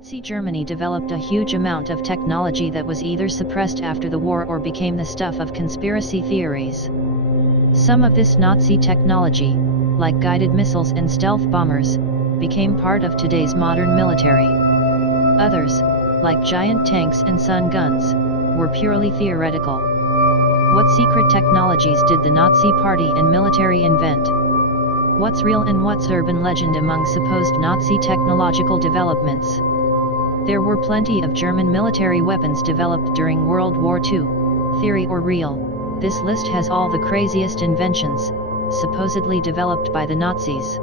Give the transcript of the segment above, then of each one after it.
Nazi Germany developed a huge amount of technology that was either suppressed after the war or became the stuff of conspiracy theories. Some of this Nazi technology, like guided missiles and stealth bombers, became part of today's modern military. Others, like giant tanks and sun guns, were purely theoretical. What secret technologies did the Nazi Party and military invent? What's real and what's urban legend among supposed Nazi technological developments? There were plenty of German military weapons developed during World War II, theory or real. This list has all the craziest inventions, supposedly developed by the Nazis.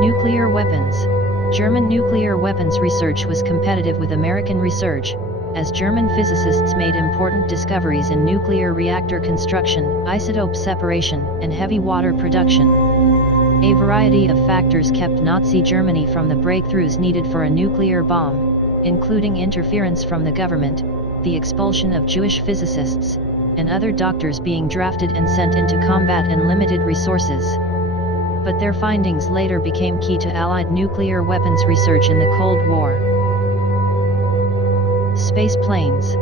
Nuclear weapons. German nuclear weapons research was competitive with American research, as German physicists made important discoveries in nuclear reactor construction, isotope separation, and heavy water production. A variety of factors kept Nazi Germany from the breakthroughs needed for a nuclear bomb, including interference from the government, the expulsion of Jewish physicists, and other doctors being drafted and sent into combat and limited resources. But their findings later became key to Allied nuclear weapons research in the Cold War. Space planes.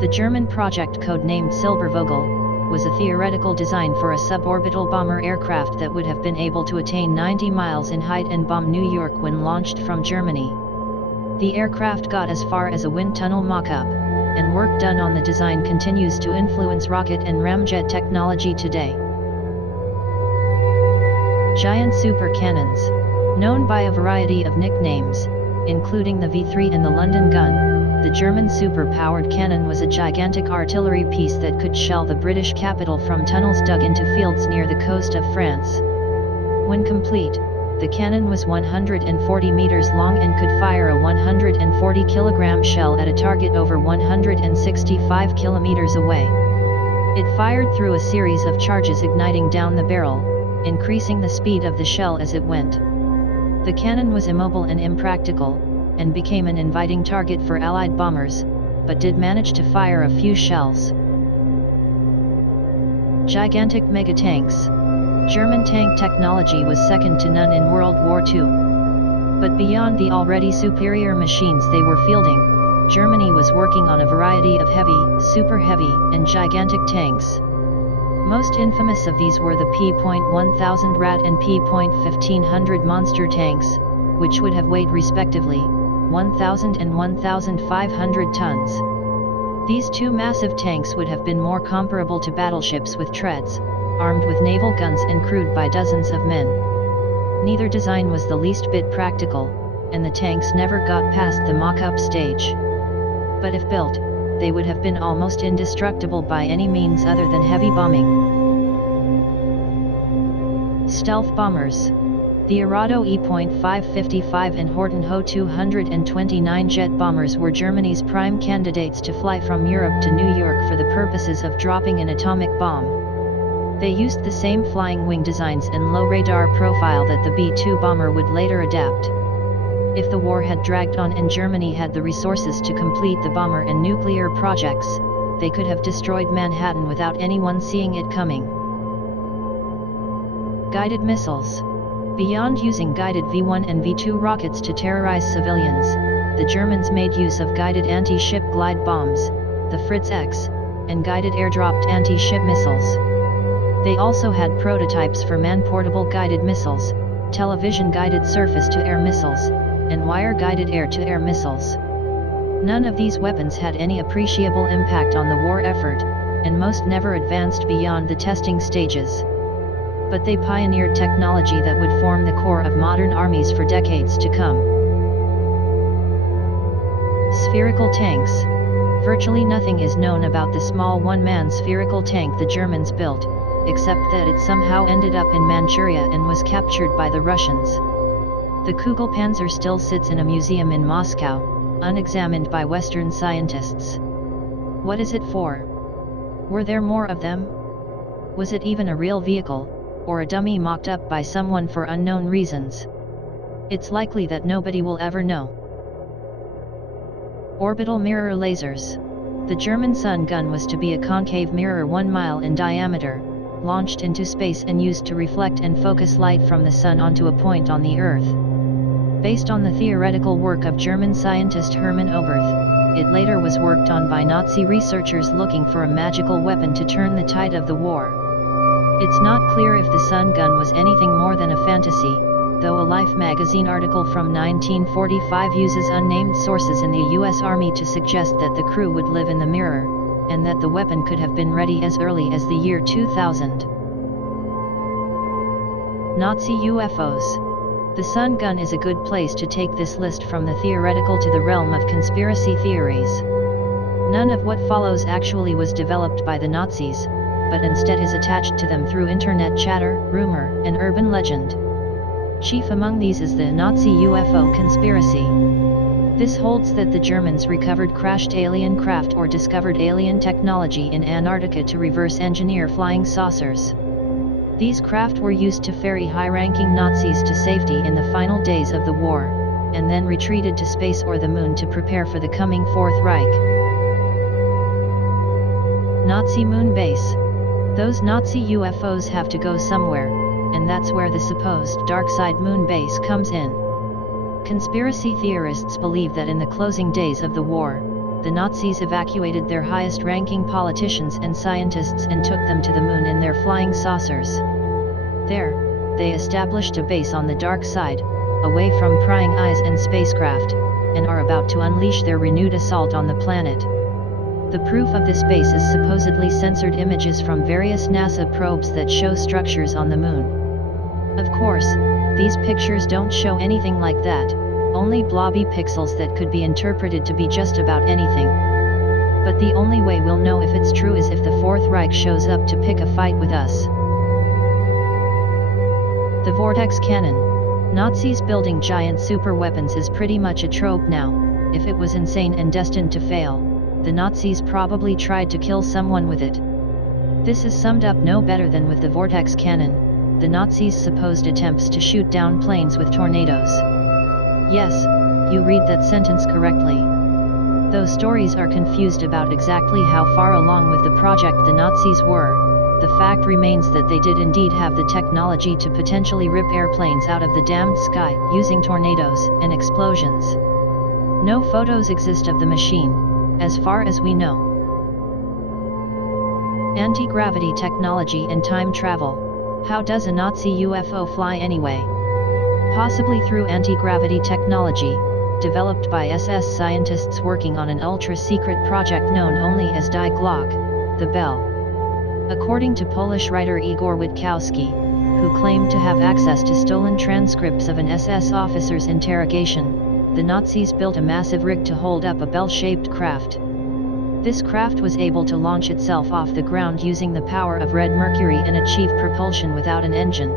The German project codenamed Silbervogel was a theoretical design for a suborbital bomber aircraft that would have been able to attain 90 miles in height and bomb New York when launched from Germany. The aircraft got as far as a wind tunnel mock-up, and work done on the design continues to influence rocket and ramjet technology today. Giant super cannons. Known by a variety of nicknames, including the V3 and the London gun, the German super-powered cannon was a gigantic artillery piece that could shell the British capital from tunnels dug into fields near the coast of France. When complete, the cannon was 140 meters long and could fire a 140 kilogram shell at a target over 165 kilometers away. It fired through a series of charges igniting down the barrel, increasing the speed of the shell as it went. The cannon was immobile and impractical, and became an inviting target for Allied bombers, but did manage to fire a few shells. Gigantic megatanks. German tank technology was second to none in World War II. But beyond the already superior machines they were fielding, Germany was working on a variety of heavy, super heavy, and gigantic tanks. Most infamous of these were the P.1000 Rat and P.1500 monster tanks, which would have weighed respectively 1,000 and 1,500 tons. These two massive tanks would have been more comparable to battleships with treads, armed with naval guns and crewed by dozens of men. Neither design was the least bit practical, and the tanks never got past the mock-up stage. But if built, they would have been almost indestructible by any means other than heavy bombing. Stealth bombers. The Arado E.555 and Horten Ho 229 jet bombers were Germany's prime candidates to fly from Europe to New York for the purposes of dropping an atomic bomb. They used the same flying wing designs and low radar profile that the B-2 bomber would later adapt. If the war had dragged on and Germany had the resources to complete the bomber and nuclear projects, they could have destroyed Manhattan without anyone seeing it coming. Guided missiles. Beyond using guided V-1 and V-2 rockets to terrorize civilians, the Germans made use of guided anti-ship glide bombs, the Fritz X, and guided air-dropped anti-ship missiles. They also had prototypes for man-portable guided missiles, television-guided surface-to-air missiles, and wire-guided air-to-air missiles. None of these weapons had any appreciable impact on the war effort, and most never advanced beyond the testing stages. But they pioneered technology that would form the core of modern armies for decades to come. Spherical tanks. Virtually nothing is known about the small one-man spherical tank the Germans built, except that it somehow ended up in Manchuria and was captured by the Russians. The Kugelpanzer still sits in a museum in Moscow, unexamined by Western scientists. What is it for? Were there more of them? Was it even a real vehicle, or a dummy mocked up by someone for unknown reasons? It's likely that nobody will ever know. Orbital mirror lasers. The German sun gun was to be a concave mirror 1 mile in diameter, launched into space and used to reflect and focus light from the sun onto a point on the Earth. Based on the theoretical work of German scientist Hermann Oberth, it later was worked on by Nazi researchers looking for a magical weapon to turn the tide of the war. It's not clear if the Sun gun was anything more than a fantasy, though a Life magazine article from 1945 uses unnamed sources in the US Army to suggest that the crew would live in the mirror, and that the weapon could have been ready as early as the year 2000. Nazi UFOs. The Sun gun is a good place to take this list from the theoretical to the realm of conspiracy theories. None of what follows actually was developed by the Nazis, but instead is attached to them through internet chatter, rumor, and urban legend. Chief among these is the Nazi UFO conspiracy. This holds that the Germans recovered crashed alien craft or discovered alien technology in Antarctica to reverse engineer flying saucers. These craft were used to ferry high-ranking Nazis to safety in the final days of the war, and then retreated to space or the moon to prepare for the coming Fourth Reich. Nazi moon base. Those Nazi UFOs have to go somewhere, and that's where the supposed dark side moon base comes in. Conspiracy theorists believe that in the closing days of the war, the Nazis evacuated their highest-ranking politicians and scientists and took them to the moon in their flying saucers. There, they established a base on the dark side, away from prying eyes and spacecraft, and are about to unleash their renewed assault on the planet. The proof of this base is supposedly censored images from various NASA probes that show structures on the moon. Of course, these pictures don't show anything like that, only blobby pixels that could be interpreted to be just about anything. But the only way we'll know if it's true is if the Fourth Reich shows up to pick a fight with us. The Vortex Cannon. Nazis building giant superweapons is pretty much a trope now. If it was insane and destined to fail, the Nazis probably tried to kill someone with it. This is summed up no better than with the Vortex Cannon, the Nazis' supposed attempts to shoot down planes with tornadoes. Yes, you read that sentence correctly. Though stories are confused about exactly how far along with the project the Nazis were, the fact remains that they did indeed have the technology to potentially rip airplanes out of the damned sky using tornadoes and explosions. No photos exist of the machine, as far as we know. Anti-gravity technology and time travel. How does a Nazi UFO fly anyway? Possibly through anti-gravity technology, developed by SS scientists working on an ultra-secret project known only as Die Glock, the bell. According to Polish writer Igor Witkowski, who claimed to have access to stolen transcripts of an SS officer's interrogation, the Nazis built a massive rig to hold up a bell-shaped craft. This craft was able to launch itself off the ground using the power of red mercury and achieve propulsion without an engine.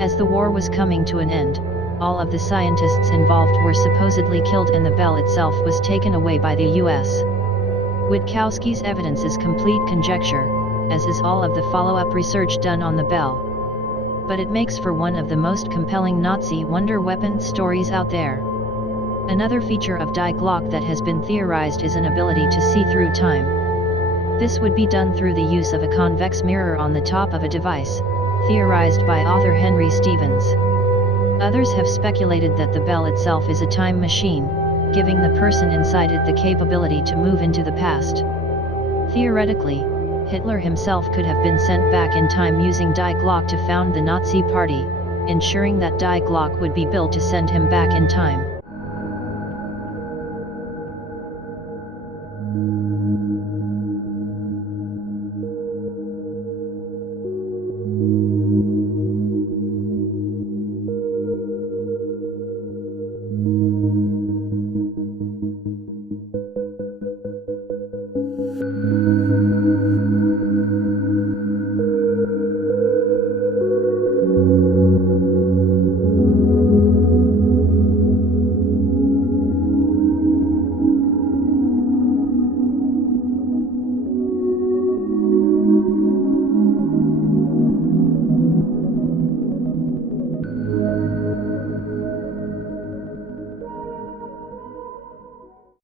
As the war was coming to an end, all of the scientists involved were supposedly killed and the bell itself was taken away by the US. Witkowski's evidence is complete conjecture, as is all of the follow-up research done on the bell. But it makes for one of the most compelling Nazi wonder weapon stories out there. Another feature of Die Glock that has been theorized is an ability to see through time. This would be done through the use of a convex mirror on the top of a device, theorized by author Henry Stevens. Others have speculated that the bell itself is a time machine, giving the person inside it the capability to move into the past. Theoretically, Hitler himself could have been sent back in time using Die Glock to found the Nazi Party, ensuring that Die Glock would be built to send him back in time.